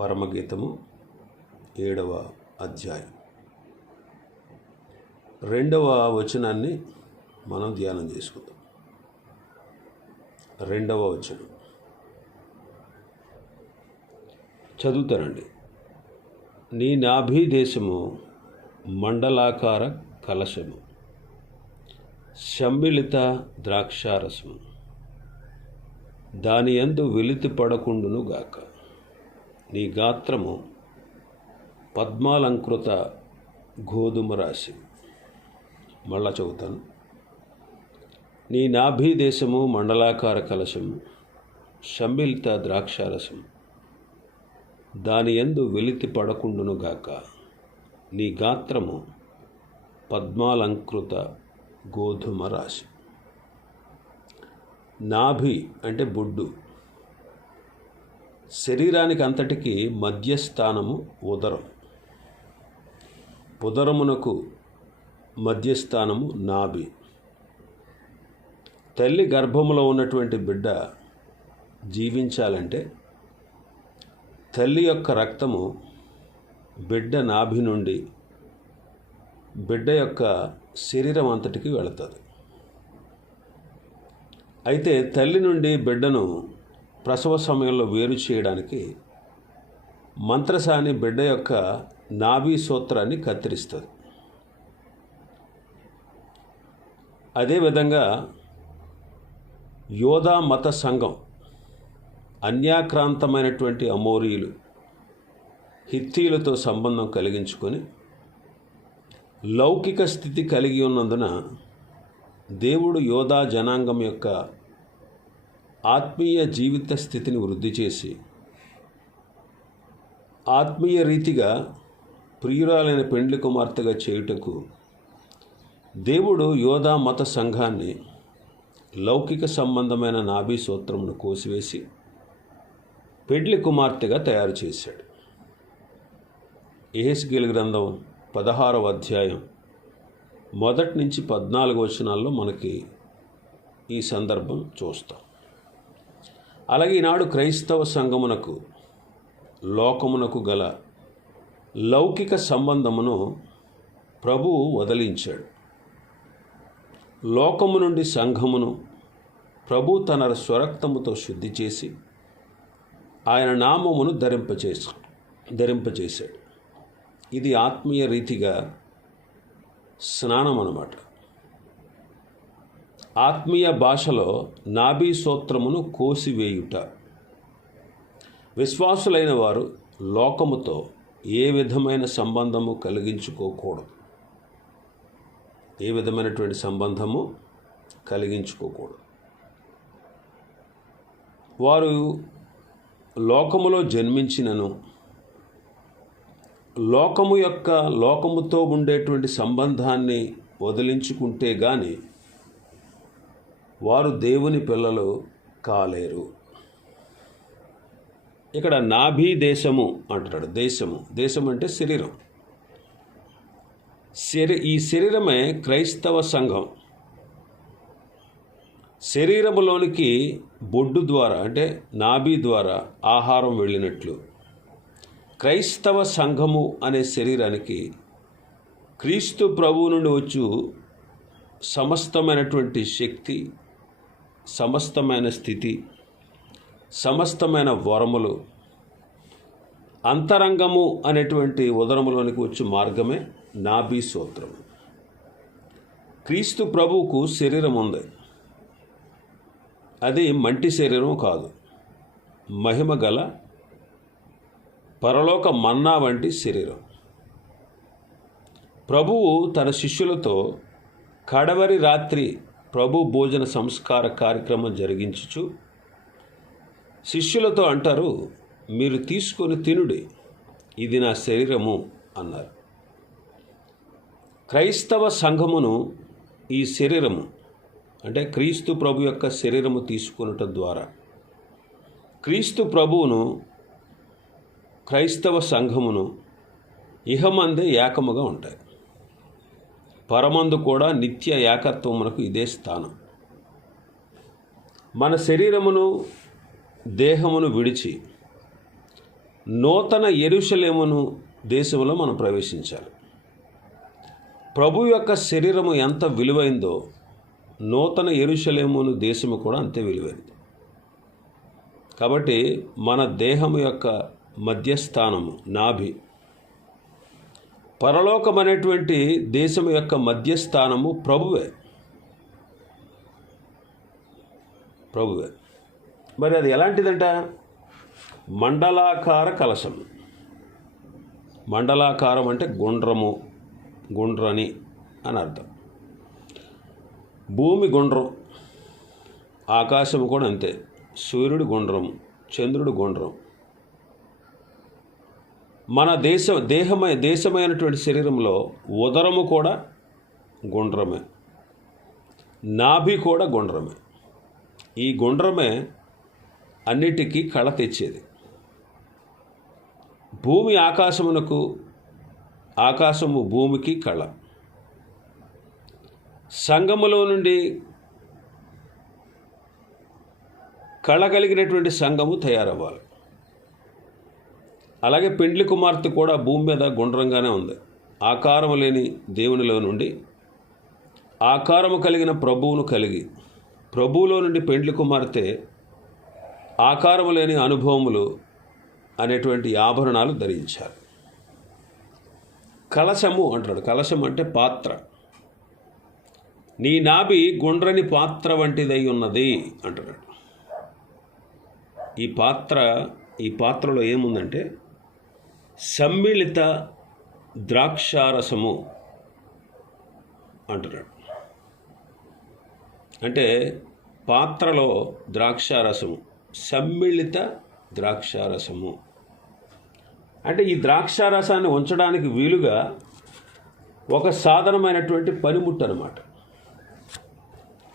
పరమగీతము ఏడవ అధ్యాయం. రెండవ వచనాన్ని మనం ధ్యానం చేసుకుందాం. రెండవ వచనం. చదువుతానండి. నీ నాభీదేశము మండలాకార కలశము శంబిళిత ద్రాక్షారసము దాని ఎందు వెలితి పడకుండును గాక. నీ గాత్రము పద్మాలంకృత గోధుమ రాశి. మళ్ళా చదువుతాను. నీ నాభి దేశము మండలాకార కలశము శంబిలిత ద్రాక్షారసం. దాని యందు వెలితి పడకుండును గాక. నీ గాత్రము పద్మాలంకృత గోధుమ రాశి. నాభి అంటే బొడ్డు. శరీరానికి అంతటికి మధ్యస్థానము ఉదరం. ఉదరమునకు మధ్యస్థానము నాభి. తల్లి గర్భములో ఉన్నటువంటి బిడ్డ జీవించాలంటే తల్లి యొక్క రక్తము బిడ్డ నాభి నుండి బిడ్డ యొక్క శరీరం అంతటికి వెళుతుంది. అయితే తల్లి నుండి బిడ్డను ప్రసవ సమయంలో వేరు చేయడానికి మంత్రసాని బిడ్డ యొక్క నాభి సూత్రాన్ని కత్తిరిస్తుంది. అదేవిధంగా యోధా మత సంఘం అన్యాక్రాంతమైనటువంటి అమోరీయులు హిత్తీలతో సంబంధం కలిగించుకొని లౌకిక స్థితి కలిగి ఉన్నందున దేవుడు యోధా జనాంగం యొక్క ఆత్మీయ జీవిత స్థితిని వృద్ధి చేసి ఆత్మీయ రీతిగా ప్రియురాలైన పెండ్లి కుమార్తెగా చేయుటకు దేవుడు యోధా మత సంఘాన్ని లౌకిక సంబంధమైన నాభి సూత్రమును కోసివేసి పెండ్లి కుమార్తెగా తయారు చేశాడు. ఏహెస్గిల్ గ్రంథం పదహారవ అధ్యాయం మొదటి నుంచి పద్నాలుగు వచనాల్లో మనకి ఈ సందర్భం చూస్తాం. అలాగే ఈనాడు క్రైస్తవ సంఘమునకు లోకమునకు గల లౌకిక సంబంధమును ప్రభువు వదిలించాడు. లోకము నుండి సంఘమును ప్రభు తన స్వరక్తముతో శుద్ధి చేసి ఆయన నామమును ధరింపచేసి ధరింపచేశాడు ఇది ఆత్మీయ రీతిగా స్నానం అన్నమాట ఆత్మీయ భాషలో నాభీ సూత్రమును కోసివేయుట. విశ్వాసులైన వారు లోకముతో ఏ విధమైన సంబంధము కలిగించుకోకూడదు. ఏ విధమైనటువంటి సంబంధము కలిగించుకోకూడదు. వారు లోకములో జన్మించినను లోకము యొక్క లోకముతో ఉండేటువంటి సంబంధాన్ని వదిలించుకుంటే కానీ వారు దేవుని పిల్లలు కాలేరు. ఇక్కడ నాభి దేశము అంటున్నాడు. దేశము. దేశం అంటే శరీరం. శరీ ఈ శరీరమే క్రైస్తవ సంఘం. శరీరములోనికి బొడ్డు ద్వారా అంటే నాభి ద్వారా ఆహారం వెళ్ళినట్లు. క్రైస్తవ సంఘము అనే శరీరానికి క్రీస్తు ప్రభువు నుండి వచ్చు సమస్తమైనటువంటి శక్తి సమస్తమైన స్థితి సమస్తమైన వరములు అంతరంగము అనేటువంటి ఉదరములోనికి వచ్చే మార్గమే నాభి సూత్రం. క్రీస్తు ప్రభువుకు శరీరం ఉంది. అది మంటి శరీరం కాదు. మహిమ గల పరలోక మన్నా వంటి శరీరం. ప్రభువు తన శిష్యులతో కడవరి రాత్రి ప్రభు భోజన సంస్కార కార్యక్రమం జరిగించుచు శిష్యులతో అంటారు మీరు తీసుకొని తినుడి ఇది నా శరీరము అన్నారు. క్రైస్తవ సంఘమును ఈ శరీరము అంటే క్రీస్తు ప్రభు యొక్క శరీరము తీసుకున్నట ద్వారా క్రీస్తు ప్రభువును క్రైస్తవ సంఘమును ఇహమందే ఏకముగా ఉంటాయి. పరమందు కూడా నిత్య ఏకత్వమునకు ఇదే స్థానం. మన శరీరమును దేహమును విడిచి నూతన ఎరుషలేమును దేశంలో మనం ప్రవేశించాలి. ప్రభు యొక్క శరీరము ఎంత విలువైందో నూతన ఎరుషలేమును దేశము కూడా అంతే విలువైంది కాబట్టి మన దేహము యొక్క మధ్యస్థానము నాభి పరలోకమనేటువంటి దేశం యొక్క మధ్యస్థానము ప్రభువే. ప్రభువే. మరి అది ఎలాంటిదంట? మండలాకార కలశం. మండలాకారం అంటే గుండ్రము గుండ్రని అని అర్థం. భూమి గుండ్రం ఆకాశం కూడా అంతే. సూర్యుడు గుండ్రం చంద్రుడు గుండ్రం. మన దేశ దేహమై దేశమైనటువంటి శరీరంలో ఉదరము కూడా గుండ్రమే. నాభి కూడా గుండ్రమే. ఈ గుండ్రమే అన్నిటికీ కళ తెచ్చేది. భూమి ఆకాశమునకు ఆకాశము భూమికి కళ. సంగములో నుండి కళ కలిగినటువంటి సంఘము తయారవ్వాలి. అలాగే పెండ్లి కుమార్తె కూడా భూమి మీద గుండ్రంగానే ఉంది. ఆకారము లేని దేవునిలో నుండి ఆకారము కలిగిన ప్రభువును కలిగి ప్రభువులో నుండి పెండ్లి కుమార్తె ఆకారము లేని అనుభవములు అనేటువంటి ఆభరణాలు ధరించారు. కలశము అంటాడు. కలశం అంటే పాత్ర. నీ నాభి గుండ్రని పాత్ర వంటిదై ఉన్నది అంటున్నాడు. ఈ పాత్ర ఈ పాత్రలో ఏముందంటే సమ్మిళిత ద్రాక్షారసము అంటున్నాడు. అంటే పాత్రలో ద్రాక్షారసము సమ్మిళిత ద్రాక్షారసము. అంటే ఈ ద్రాక్షారసాన్ని ఉంచడానికి వీలుగా ఒక సాధనమైనటువంటి పనిముట్టు అనమాట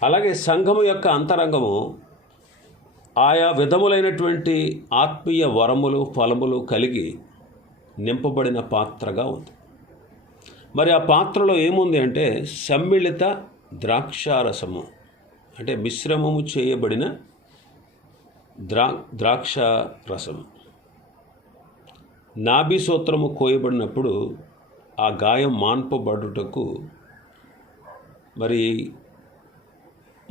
అలాగే సంఘము యొక్క అంతరంగము ఆయా విధములైనటువంటి ఆత్మీయ వరములు ఫలములు కలిగి నింపబడిన పాత్రగా ఉంది. మరి ఆ పాత్రలో ఏముంది అంటే సమ్మిళిత ద్రాక్షారసము అంటే మిశ్రమము చేయబడిన ద్రా ద్రాక్ష రసము నాభిసూత్రము కోయబడినప్పుడు ఆ గాయం మాన్పబడుటకు మరి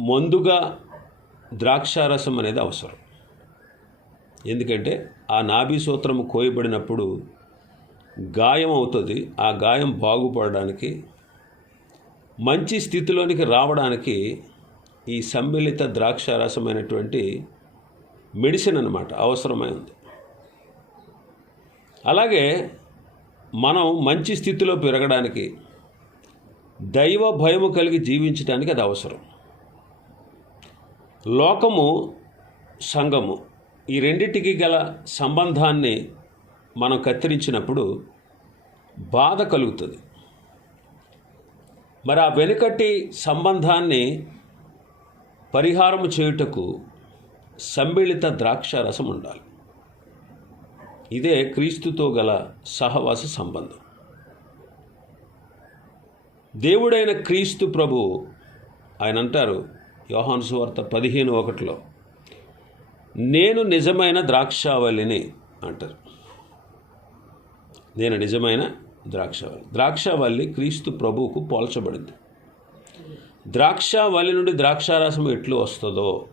మందుగా ద్రాక్షారసం అనేది అవసరం. ఎందుకంటే ఆ నాభిసూత్రము కోయబడినప్పుడు గాయం అవుతుంది ఆ గాయం బాగుపడడానికి మంచి స్థితిలోనికి రావడానికి ఈ సమ్మిళిత ద్రాక్షారసమైనటువంటి మెడిసిన్ అన్నమాట అవసరమై ఉంది. అలాగే మనం మంచి స్థితిలో పెరగడానికి దైవ భయము కలిగి జీవించడానికి అది అవసరం. లోకము సంఘము ఈ రెండింటికి గల సంబంధాన్ని మనం కత్తిరించినప్పుడు బాధ కలుగుతుంది. మరి ఆ వెనుకటి సంబంధాన్ని పరిహారము చేయుటకు సమ్మిళిత ద్రాక్ష రసం ఉండాలి. ఇదే క్రీస్తుతో గల సహవాస సంబంధం. దేవుడైన క్రీస్తు ప్రభు ఆయన అంటారు యోహాను సువార్త పదిహేను ఒకటిలో నేను నిజమైన ద్రాక్షావళిని అంటారు. నేను నిజమైన ద్రాక్షవల్లి. ద్రాక్షవల్లి క్రీస్తు ప్రభువుకు పోల్చబడింది. ద్రాక్షవల్లి నుండి ద్రాక్షారసం ఎట్లు వస్తుందో?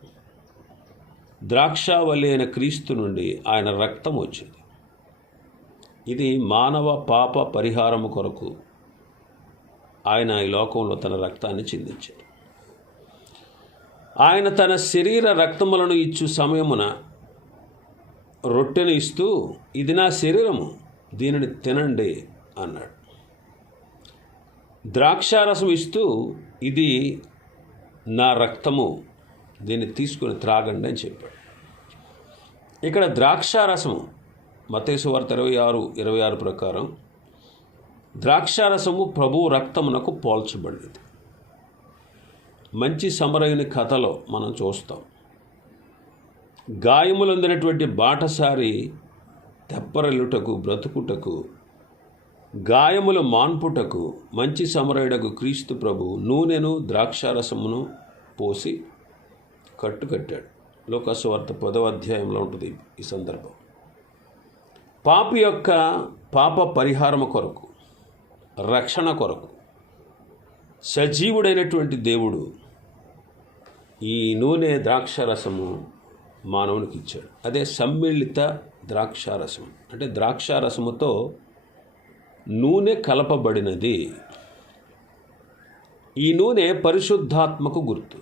ద్రాక్షవల్లి అయిన క్రీస్తు నుండి ఆయన రక్తం వచ్చింది. ఇది మానవ పాప పరిహారము కొరకు ఆయన ఈ లోకంలో తన రక్తాన్ని చిందించాడు. ఆయన తన శరీర రక్తములను ఇచ్చు సమయమున రొట్టెను ఇస్తూ ఇది నా శరీరము. దీనిని తినండి అన్నాడు. ద్రాక్షారసం ఇస్తూ ఇది నా రక్తము దీన్ని తీసుకొని త్రాగండి అని చెప్పాడు. ఇక్కడ ద్రాక్షారసము మతేసు వార్త ఇరవై ఆరు ఇరవై ఆరు ప్రకారం ద్రాక్షారసము ప్రభు రక్తమునకు పోల్చబడినది. మంచి సమరైన కథలో మనం చూస్తాం. గాయములందినటువంటి బాటసారి తెప్పరలుటకు బ్రతుకుటకు గాయములు మాన్పుటకు మంచి సమరయుడకు క్రీస్తు ప్రభు నూనెను ద్రాక్షారసమును పోసి కట్టుకట్టాడు లోకస్వార్త పదవ అధ్యాయంలో ఉంటుంది ఈ సందర్భం. పాపి యొక్క పాప పరిహారము కొరకు రక్షణ కొరకు సజీవుడైనటువంటి దేవుడు ఈ నూనె ద్రాక్షరసము మానవునికి ఇచ్చాడు. అదే సమ్మిళిత ద్రాక్షారసం. అంటే ద్రాక్షారసముతో నూనె కలపబడినది. ఈ నూనె పరిశుద్ధాత్మకు గుర్తు.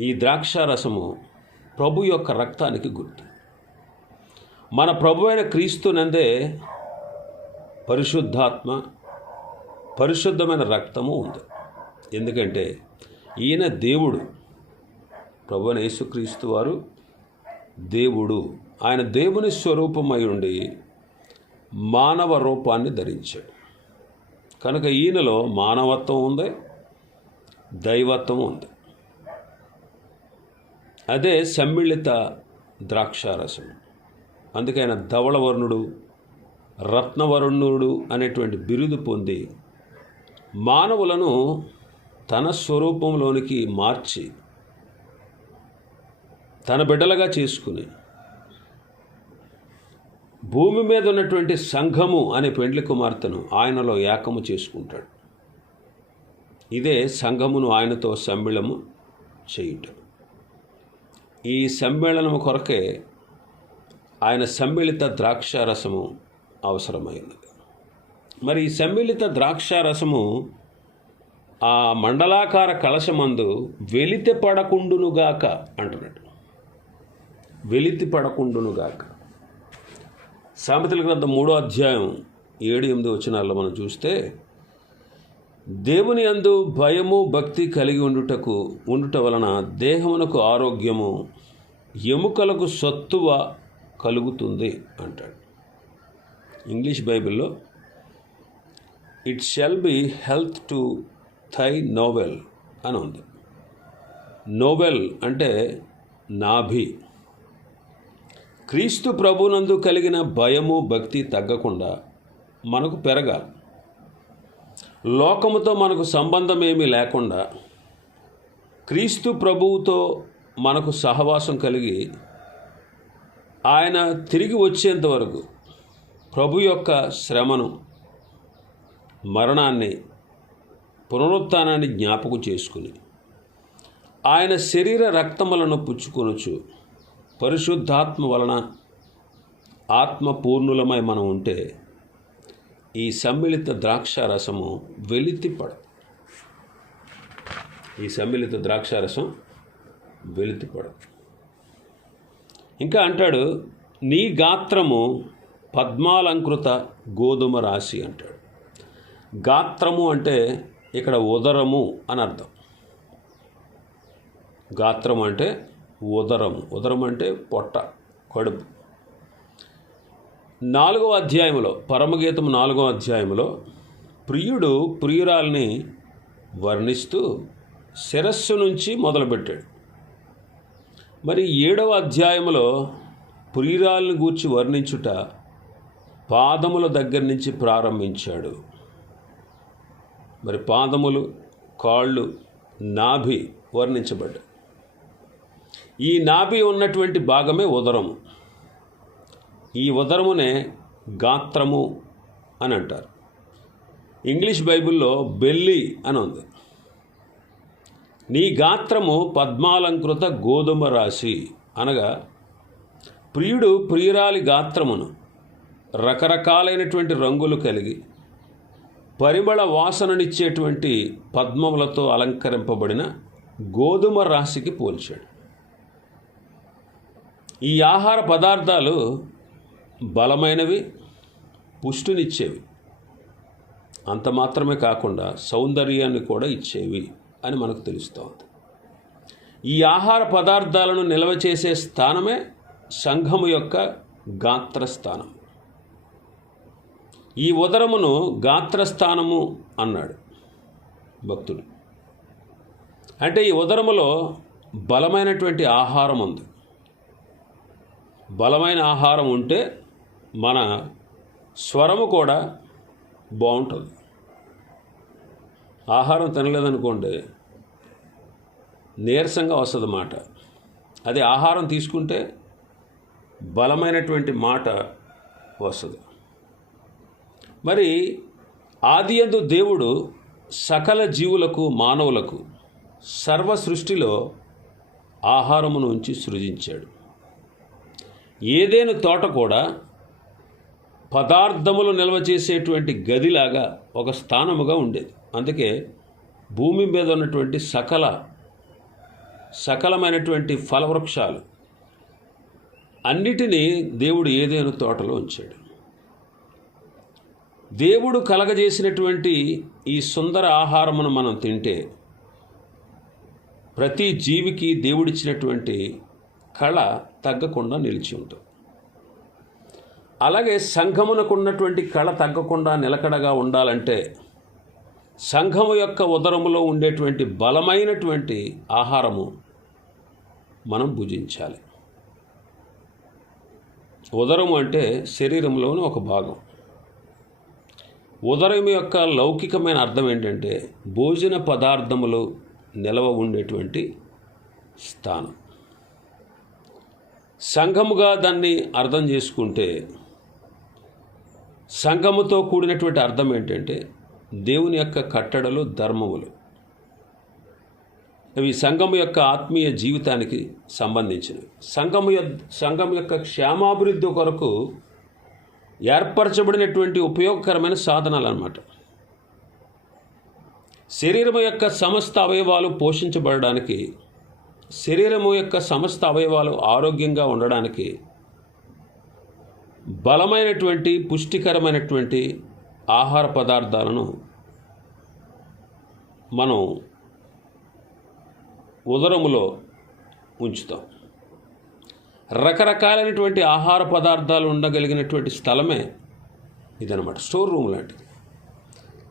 ఈ ద్రాక్షారసము ప్రభు యొక్క రక్తానికి గుర్తు. మన ప్రభు అయిన క్రీస్తునందే పరిశుద్ధాత్మ పరిశుద్ధమైన రక్తము ఉంది. ఎందుకంటే ఈయన దేవుడు ప్రభు యేసుక్రీస్తు వారు దేవుడు ఆయన దేవుని స్వరూపమై ఉండి మానవ రూపాన్ని ధరించాడు. కనుక ఈయనలో మానవత్వం ఉంది దైవత్వం ఉంది. అదే సమ్మిళిత ద్రాక్షారసం. అందుకే ఆయన ధవళవర్ణుడు రత్నవరుణుడు అనేటువంటి బిరుదు పొంది మానవులను తన స్వరూపంలోనికి మార్చి తన బిడ్డలుగా చేసుకుని భూమి మీద ఉన్నటువంటి సంఘము అనే పెండ్లి కుమార్తెను ఆయనలో ఏకము చేసుకుంటాడు. ఇదే సంఘమును ఆయనతో సమ్మేళము చేయుట. ఈ సమ్మేళనము కొరకే ఆయన సమ్మిళిత ద్రాక్షారసము అవసరమైనది. మరి ఈ సమ్మిళిత ద్రాక్షారసము ఆ మండలాకార కలశమందు వెలితె పడకుండునుగాక అంటున్నాడు. వెలితి పడకుండునుగాక సామెతల గ్రంథం మూడో అధ్యాయం ఏడు ఎనిమిది వచనాల్లో మనం చూస్తే దేవుని అందు భయము భక్తి కలిగి ఉండుటకు ఉండుట వలన దేహమునకు ఆరోగ్యము ఎముకలకు సత్తువ కలుగుతుంది అంటాడు. ఇంగ్లీష్ బైబిల్లో it shall be health to thy navel అని ఉంది. నోవెల్ అంటే నాభి. క్రీస్తు ప్రభునందు కలిగిన భయము భక్తి తగ్గకుండా మనకు పెరగాలి. లోకముతో మనకు సంబంధం ఏమీ లేకుండా క్రీస్తు ప్రభువుతో మనకు సహవాసం కలిగి ఆయన తిరిగి వచ్చేంత వరకు ప్రభు యొక్క శ్రమను మరణాన్ని పునరుత్నాన్ని జ్ఞాపకం చేసుకుని ఆయన శరీర రక్తములను పుచ్చుకొనొచ్చు పరిశుద్ధాత్మ వలన ఆత్మపూర్ణులమై మనం ఉంటే ఈ సమ్మిళిత ద్రాక్ష రసము వెలితిపడదు ఈ సమ్మిళిత ద్రాక్ష రసం వెలితిపడదు ఇంకా అంటాడు నీ గాత్రము పద్మాలంకృత గోధుమ రాశి అంటాడు. గాత్రము అంటే ఇక్కడ ఉదరము అని అర్థం గాత్రం అంటే ఉదరం. ఉదరం అంటే పొట్ట కడుపు. నాలుగవ అధ్యాయంలో పరమగీతం నాలుగవ అధ్యాయంలో ప్రియుడు ప్రియురాల్ని వర్ణిస్తూ శిరస్సు నుంచి మొదలుపెట్టాడు. మరి ఏడవ అధ్యాయంలో ప్రియురాల్ని గూర్చి వర్ణించుట పాదముల దగ్గర నుంచి ప్రారంభించాడు. మరి పాదములు కాళ్ళు నాభి వర్ణించబడ్డాయి. ఈ నాభి ఉన్నటువంటి భాగమే ఉదరము. ఈ ఉదరమునే గాత్రము అని అంటారు. ఇంగ్లీష్ బైబిల్లో బెల్లి అని ఉంది. నీ గాత్రము పద్మాలంకృత గోధుమ రాశి అనగా ప్రియుడు ప్రియురాలి గాత్రమును రకరకాలైనటువంటి రంగులు కలిగి పరిమళ వాసననిచ్చేటువంటి పద్మములతో అలంకరింపబడిన గోధుమ రాశికి పోల్చాడు. ఈ ఆహార పదార్థాలు బలమైనవి పుష్టినిచ్చేవి. అంత మాత్రమే కాకుండా సౌందర్యాన్ని కూడా ఇచ్చేవి అని మనకు తెలుస్తోంది. ఈ ఆహార పదార్థాలను నిల్వ చేసే స్థానమే సంఘము యొక్క గాత్రస్థానం. ఈ ఉదరమును గాత్రస్థానము అన్నాడు భక్తుడు. అంటే ఈ ఉదరములో బలమైనటువంటి ఆహారం ఉంది. బలమైన ఆహారం ఉంటే మన స్వరము కూడా బాగుంటుంది. ఆహారం తినలేదనుకోండి నీరసంగా వస్తుంది మాట అదే ఆహారం తీసుకుంటే బలమైనటువంటి మాట వస్తుంది. మరి ఆది ఎందు దేవుడు సకల జీవులకు మానవులకు సర్వ సృష్టిలో ఆహారమును ఉంచి సృజించాడు. ఏదేను తోట కూడా పదార్థములు నిల్వ చేసేటువంటి గదిలాగా ఒక స్థానముగా ఉండేది. అందుకే భూమి మీద ఉన్నటువంటి సకల సకలమైనటువంటి ఫలవృక్షాలు అన్నిటినీ దేవుడు ఏదేను తోటలో ఉంచాడు. దేవుడు కలగజేసినటువంటి ఈ సుందర ఆహారమును మనం తింటే ప్రతి జీవికి దేవుడిచ్చినటువంటి కళ తగ్గకుండా నిలిచి ఉంటుంది అలాగే సంఘమునకు ఉన్నటువంటి కళ తగ్గకుండా నిలకడగా ఉండాలంటే సంఘము యొక్క ఉదరములో ఉండేటువంటి బలమైనటువంటి ఆహారము మనం భుజించాలి. ఉదరము అంటే శరీరంలోని ఒక భాగం. ఉదరం యొక్క లౌకికమైన అర్థం ఏంటంటే భోజన పదార్థములు నిలవ ఉండేటువంటి స్థానం. సంఘముగా దాన్ని అర్థం చేసుకుంటే సంఘముతో కూడినటువంటి అర్థం ఏంటంటే దేవుని యొక్క కట్టడలు ధర్మములు. అవి సంఘము యొక్క ఆత్మీయ జీవితానికి సంబంధించినవి. సంఘము సంఘం యొక్క క్షేమాభివృద్ధి కొరకు ఏర్పరచబడినటువంటి ఉపయోగకరమైన సాధనాలు అన్నమాట శరీరము యొక్క సమస్త అవయవాలు పోషించబడడానికి శరీరము యొక్క సమస్త అవయవాలు ఆరోగ్యంగా ఉండడానికి బలమైనటువంటి పుష్టికరమైనటువంటి ఆహార పదార్థాలను మనం ఉదరములో ఉంచుతాం. రకరకాలైనటువంటి ఆహార పదార్థాలు ఉండగలిగినటువంటి స్థలమే ఇదనమాట స్టోర్ రూమ్ లాంటిది.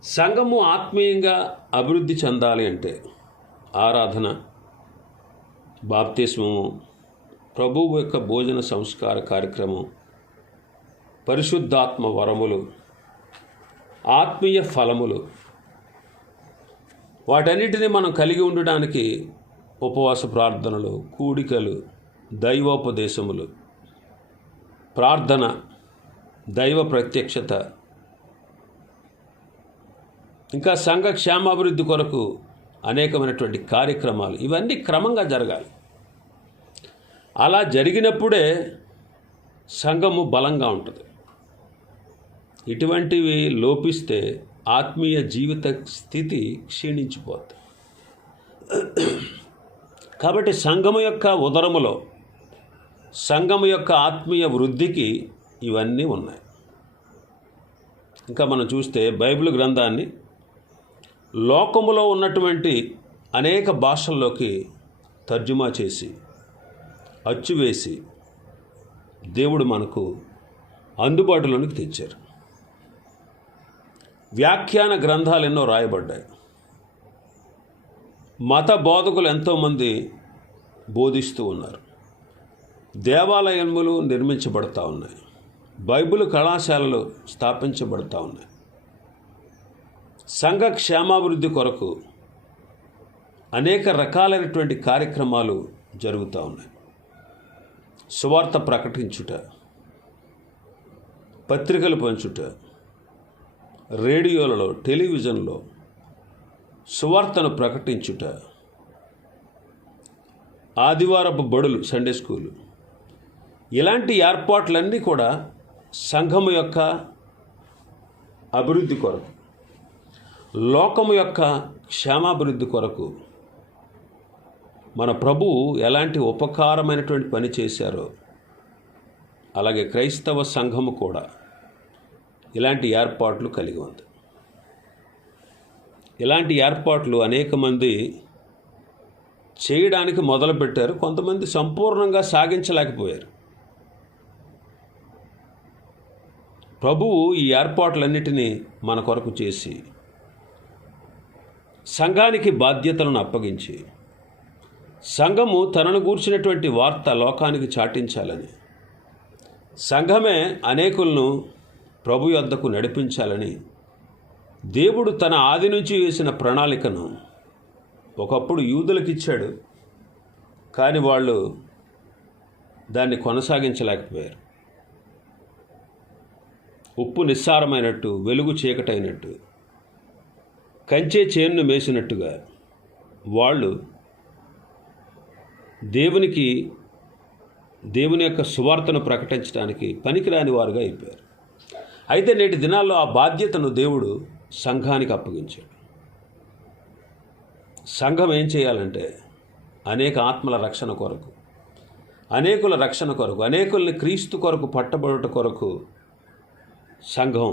సంఘము ఆత్మీయంగా అభివృద్ధి చెందాలి అంటే ఆరాధన బాప్తిస్మము ప్రభువు యొక్క భోజన సంస్కార కార్యక్రమం పరిశుద్ధాత్మ వరములు ఆత్మీయ ఫలములు వాటన్నిటిని మనం కలిగి ఉండడానికి ఉపవాస ప్రార్థనలు కూడికలు దైవోపదేశములు ప్రార్థన దైవ ప్రత్యక్షత ఇంకా సంఘ క్షేమాభివృద్ధి కొరకు అనేకమైనటువంటి కార్యక్రమాలు. ఇవన్నీ క్రమంగా జరగాలి. అలా జరిగినప్పుడే సంఘము బలంగా ఉంటుంది. ఇటువంటివి లోపిస్తే ఆత్మీయ జీవిత స్థితి క్షీణించిపోతుంది కాబట్టి సంఘము యొక్క ఉదరములో సంఘము యొక్క ఆత్మీయ వృద్ధికి ఇవన్నీ ఉన్నాయి. ఇంకా మనం చూస్తే బైబిల్ గ్రంథాన్ని లోకములో ఉన్నటువంటి అనేక భాషల్లోకి తర్జుమా చేసి అచ్చువేసి దేవుడు మనకు అందుబాటులోనికి తెచ్చారు. వ్యాఖ్యాన గ్రంథాలు ఎన్నో రాయబడ్డాయి. మత బోధకులు ఎంతోమంది బోధిస్తూ ఉన్నారు. దేవాలయములు నిర్మించబడతా ఉన్నాయి. బైబిల్ కళాశాలలు స్థాపించబడతా ఉన్నాయి. సంఘ క్షేమాభివృద్ధి కొరకు అనేక రకాలైనటువంటి కార్యక్రమాలు జరుగుతూ ఉన్నాయి. సువార్త ప్రకటించుట పత్రికలు పంచుట రేడియోలలో టెలివిజన్లో సువార్తను ప్రకటించుట ఆదివారపు బడులు సండే స్కూలు ఇలాంటి ఏర్పాట్లన్నీ కూడా సంఘము యొక్క అభివృద్ధి కొరకు లోకము యొక్క క్షేమాభివృద్ధి కొరకు మన ప్రభువు ఎలాంటి ఉపకారమైనటువంటి పని చేశారో అలాగే క్రైస్తవ సంఘము కూడా ఇలాంటి ఏర్పాట్లు కలిగి ఉంది. ఇలాంటి ఏర్పాట్లు అనేక మంది చేయడానికి మొదలుపెట్టారు. కొంతమంది సంపూర్ణంగా సాగించలేకపోయారు. ప్రభువు ఈ ఏర్పాట్లన్నిటినీ మన కొరకు చేసి సంఘానికి బాధ్యతలను అప్పగించి సంఘము తనను గూర్చినటువంటి వార్త లోకానికి చాటించాలని సంఘమే అనేకులను ప్రభు యొద్దకు నడిపించాలని దేవుడు తన ఆది నుంచి వేసిన ప్రణాళికను ఒకప్పుడు యూదులకు ఇచ్చాడు కానీ వాళ్ళు దాన్ని కొనసాగించలేకపోయారు. ఉప్పు నిస్సారమైనట్టు వెలుగు చీకటైనట్టు కంచే చేన్ను మేసినట్టుగా వాళ్ళు దేవునికి దేవుని యొక్క సువార్తను ప్రకటించడానికి పనికిరాని వారుగా అయిపోయారు. అయితే నేటి దినాల్లో ఆ బాధ్యతను దేవుడు సంఘానికి అప్పగించాడు. సంఘం ఏం చేయాలంటే అనేక ఆత్మల రక్షణ కొరకు అనేకుల రక్షణ కొరకు అనేకుల్ని క్రీస్తు కొరకు పట్టబడుట కొరకు సంఘం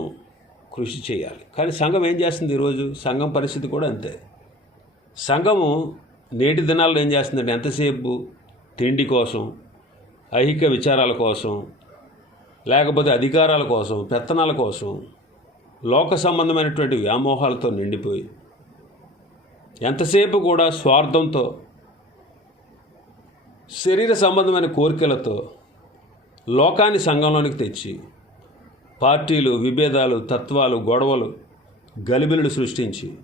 కృషి చేయాలి. కానీ సంఘం ఏం చేస్తుంది ఈరోజు? సంఘం పరిస్థితి కూడా అంతే. సంఘము నేటి దినాల్లో ఏం చేస్తుందంటే ఎంతసేపు తిండి కోసం ఐహిక విచారాల కోసం లేకపోతే అధికారాల కోసం పెత్తనాల కోసం లోక సంబంధమైనటువంటి వ్యామోహాలతో నిండిపోయి ఎంతసేపు కూడా స్వార్థంతో శరీర సంబంధమైన కోరికలతో లోకాన్ని సంఘంలోనికి తెచ్చి పార్టీలు విభేదాలు తత్వాలు గొడవలు గలిబిలులు సృష్టించి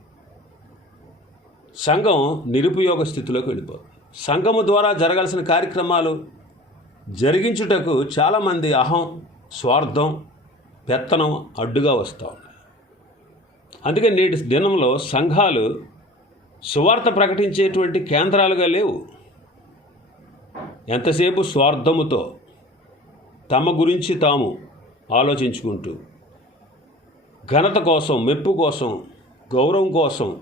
సంఘం నిరుపయోగ స్థితిలోకి వెళ్ళిపోతుంది. సంఘము ద్వారా జరగాల్సిన కార్యక్రమాలు జరిగించుటకు చాలామంది అహం స్వార్థం పెత్తనం అడ్డుగా వస్తూ ఉన్నాయి. అందుకే నేటి దినంలో సంఘాలు సువార్త ప్రకటించేటువంటి కేంద్రాలుగా లేవు. ఎంతసేపు స్వార్థముతో తమ గురించి తాము ఆలోచించుకుంటూ ఘనత కోసం మెప్పు కోసం గౌరవం కోసం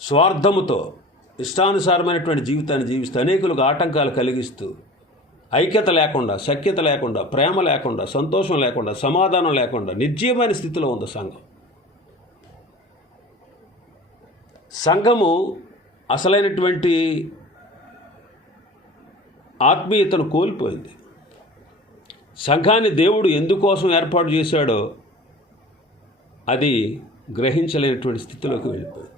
స్వార్థముతో ఇష్టానుసారమైనటువంటి జీవితాన్ని జీవిస్తూ అనేకులకు ఆటంకాలు కలిగిస్తూ ఐక్యత లేకుండా సఖ్యత లేకుండా ప్రేమ లేకుండా సంతోషం లేకుండా సమాధానం లేకుండా నిర్జీవమైన స్థితిలో ఉంది సంఘం. సంఘము అసలైనటువంటి ఆత్మీయతను కోల్పోయింది. సంఘాన్ని దేవుడు ఎందుకోసం ఏర్పాటు చేశాడో అది గ్రహించలేనటువంటి స్థితిలోకి వెళ్ళిపోయింది.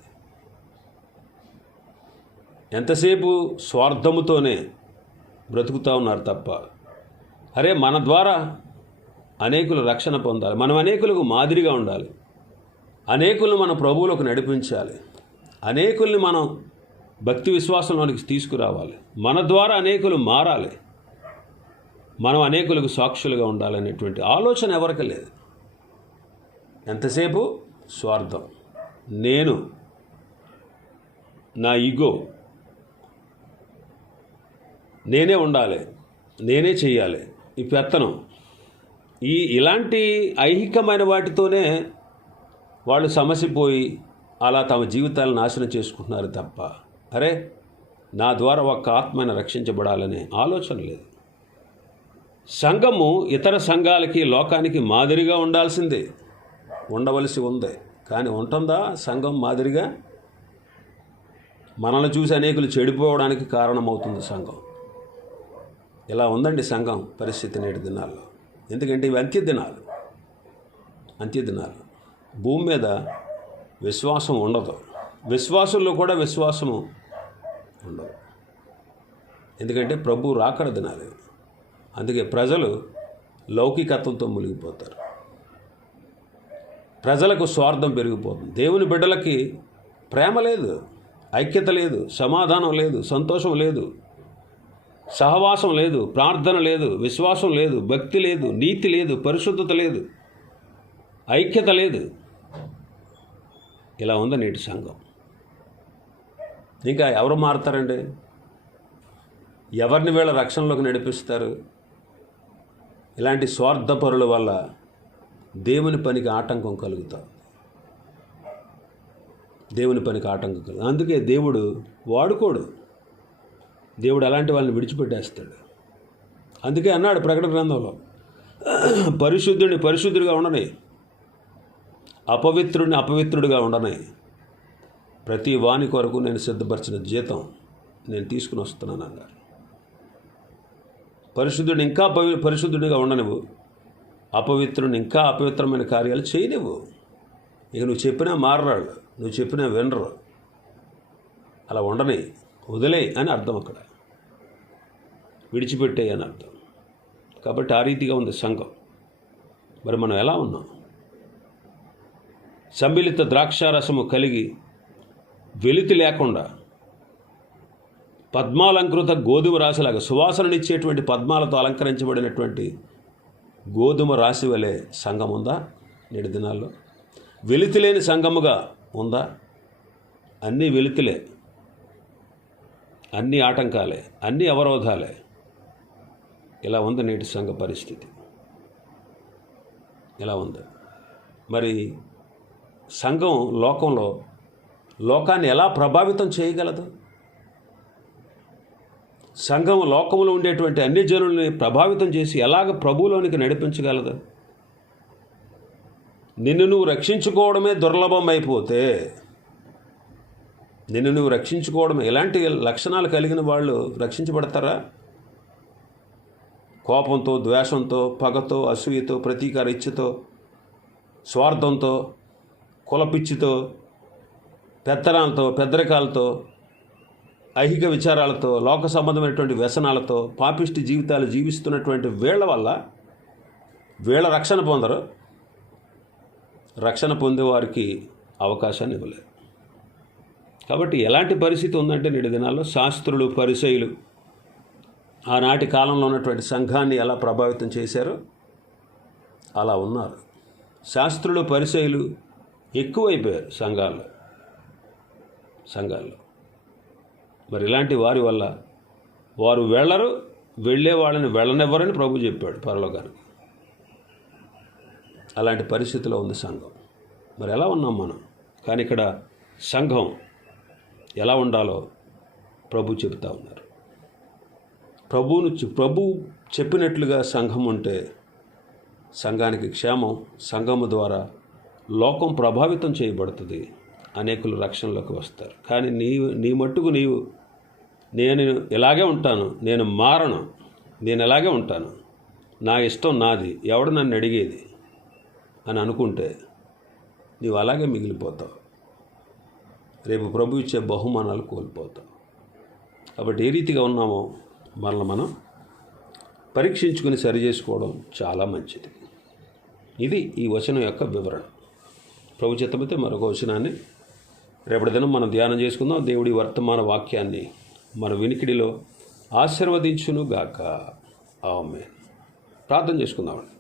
ఎంతసేపు స్వార్థముతోనే బ్రతుకుతూ ఉన్నారు తప్ప అరే మన ద్వారా అనేకులు రక్షణ పొందాలి. మనం అనేకులకు మాదిరిగా ఉండాలి. అనేకులను మన ప్రభువులకు నడిపించాలి. అనేకుల్ని మనం భక్తి విశ్వాసంలోనికి తీసుకురావాలి. మన ద్వారా అనేకులు మారాలి. మనం అనేకులకు సాక్షులుగా ఉండాలనేటువంటి ఆలోచన ఎవరికి లేదు. ఎంతసేపు? స్వార్థం. నేను నా ఈగో నేనే ఉండాలి నేనే చేయాలి ఈ పెత్తనం. ఈ ఇలాంటి ఐహికమైన వాటితోనే వాళ్ళు సమసిపోయి అలా తమ జీవితాలను నాశనం చేసుకుంటున్నారు తప్ప. అరే నా ద్వారా ఒక్క ఆత్మను రక్షించబడాలనే ఆలోచన లేదు. సంఘము ఇతర సంఘాలకి లోకానికి మాదిరిగా ఉండాల్సిందే. ఉండవలసి ఉంది. కానీ ఉంటుందా? సంఘం మాదిరిగా? మనల్ని చూసి అనేకులు చెడిపోవడానికి కారణమవుతుంది సంఘం. ఇలా ఉందండి సంఘం పరిస్థితి నేటి దినాల్లో. ఎందుకంటే ఇవి అంత్య దినాలు అంత్య దినాలు భూమి మీద విశ్వాసం ఉండదు. విశ్వాసంలో కూడా విశ్వాసము ఉండదు. ఎందుకంటే ప్రభు రాకడ దినాలు ఇవి. అందుకే ప్రజలు లౌకికత్వంతో మునిగిపోతారు. ప్రజలకు స్వార్థం పెరిగిపోతుంది. దేవుని బిడ్డలకి ప్రేమ లేదు ఐక్యత లేదు సమాధానం లేదు సంతోషం లేదు సహవాసం లేదు ప్రార్థన లేదు విశ్వాసం లేదు భక్తి లేదు నీతి లేదు పరిశుద్ధత లేదు ఐక్యత లేదు. ఇలా ఉంది నేటి సంఘం. ఇంకా ఎవరు మారుతారండి? ఎవరిని వీళ్ళ రక్షణలోకి నడిపిస్తారు? ఇలాంటి స్వార్థపరుల వల్ల దేవుని పనికి ఆటంకం కలుగుతుంది దేవుని పనికి ఆటంకం కలుగు అందుకే దేవుడు వాడుకోడు. దేవుడు అలాంటి వాళ్ళని విడిచిపెట్టేస్తాడు. అందుకే అన్నాడు ప్రకటన గ్రంథంలో పరిశుద్ధుడిని పరిశుద్ధుడిగా ఉండని అపవిత్రుడిని అపవిత్రుడిగా ఉండని ప్రతి వాని కొరకు నేను సిద్ధపరిచిన జీతం నేను తీసుకుని వస్తున్నాను అన్నారు పరిశుద్ధుడు ఇంకా పవి పరిశుద్ధుడిగా ఉండనివ్వు. అపవిత్రుని ఇంకా అపవిత్రమైన కార్యాలు చేయనివ్వు. ఇక నువ్వు చెప్పినా మారరాళ్ళు నువ్వు చెప్పినా వినరు. అలా ఉండని వదిలే అని అర్థం అక్కడ. విడిచిపెట్టే అని అర్థం. కాబట్టి ఆ రీతిగా ఉంది సంఘం. మరి మనం ఎలా ఉన్నాం? సమ్మిళిత ద్రాక్షారసము కలిగి వెలితి లేకుండా పద్మాలంకృత గోధుమ రాశిలాగా సువాసననిచ్చేటువంటి పద్మాలతో అలంకరించబడినటువంటి గోధుమ రాశి వలె సంఘం ఉందా? నేటి దినాల్లో. వెలితిలేని సంఘముగా ఉందా? అన్నీ వెలితిలే. అన్ని ఆటంకాలే. అన్ని అవరోధాలే. ఇలా ఉంది నేటి సంఘ పరిస్థితి. ఇలా ఉంది. మరి సంఘం లోకంలో లోకాన్ని ఎలా ప్రభావితం చేయగలదు? సంఘం లోకంలో ఉండేటువంటి అన్ని జనుల్ని ప్రభావితం చేసి ఎలాగ ప్రభువులోనికి నడిపించగలదు? నిన్ను నువ్వు రక్షించుకోవడమే దుర్లభం అయిపోతే నిన్ను నువ్వు రక్షించుకోవడం ఎలాంటి లక్షణాలు కలిగిన వాళ్ళు రక్షించబడతారా? కోపంతో ద్వేషంతో పగతో అసూయతో ప్రతీకార ఇచ్చతో స్వార్థంతో కులపిచ్చితో పెత్తనాలతో పెద్దరికాలతో ఐహిక విచారాలతో లోక సంబంధమైనటువంటి వ్యసనాలతో పాపిష్టి జీవితాలు జీవిస్తున్నటువంటి వీళ్ళ వల్ల వీళ్ళ రక్షణ పొందరు. రక్షణ పొందే వారికి అవకాశాన్ని ఇవ్వలేదు. కాబట్టి ఎలాంటి పరిస్థితి ఉందంటే నేటి దినాల్లో శాస్త్రులు పరిచయులు ఆనాటి కాలంలో ఉన్నటువంటి సంఘాన్ని ఎలా ప్రభావితం చేశారో అలా ఉన్నారు. శాస్త్రులు పరిచయులు ఎక్కువైపోయారు సంఘాల్లో సంఘాల్లో. మరి ఇలాంటి వారి వల్ల వారు వెళ్ళరు వెళ్ళే వాళ్ళని వెళ్ళనివ్వరని ప్రభు చెప్పాడు పరలోకానికి అలాంటి పరిస్థితిలో ఉంది సంఘం. మరి ఎలా ఉన్నాం మనం? కానీ ఇక్కడ సంఘం ఎలా ఉండాలో ప్రభు చెబుతా ఉన్నారు. ప్రభువును ప్రభు చెప్పినట్లుగా సంఘం ఉంటే సంఘానికి క్షేమం సంఘము ద్వారా లోకం ప్రభావితం చేయబడుతుంది అనేకులు రక్షణలోకి వస్తారు. కానీ నీ నీ మట్టుకు నీవు నేను ఇలాగే ఉంటాను నేను మారను నేను ఇలాగే ఉంటాను. నా ఇష్టం నాది ఎవడు నన్ను అడిగేది అని అనుకుంటే నీవు అలాగే మిగిలిపోతావు. రేపు ప్రభు ఇచ్చే బహుమానాలు కోల్పోతావు. కాబట్టి ఏ రీతిగా ఉన్నామో మనల్ని మనం పరీక్షించుకుని సరి చేసుకోవడం చాలా మంచిది. ఇది ఈ వచనం యొక్క వివరణ. ప్రభు చిత్తమైతే మరొక వచనాన్ని రేపటి దినం మనం ధ్యానం చేసుకుందాం. దేవుడి వర్తమాన వాక్యాన్ని మన వినికిడిలో ఆశీర్వదించునుగాక. ఆమె ప్రార్థన చేసుకుందామండి.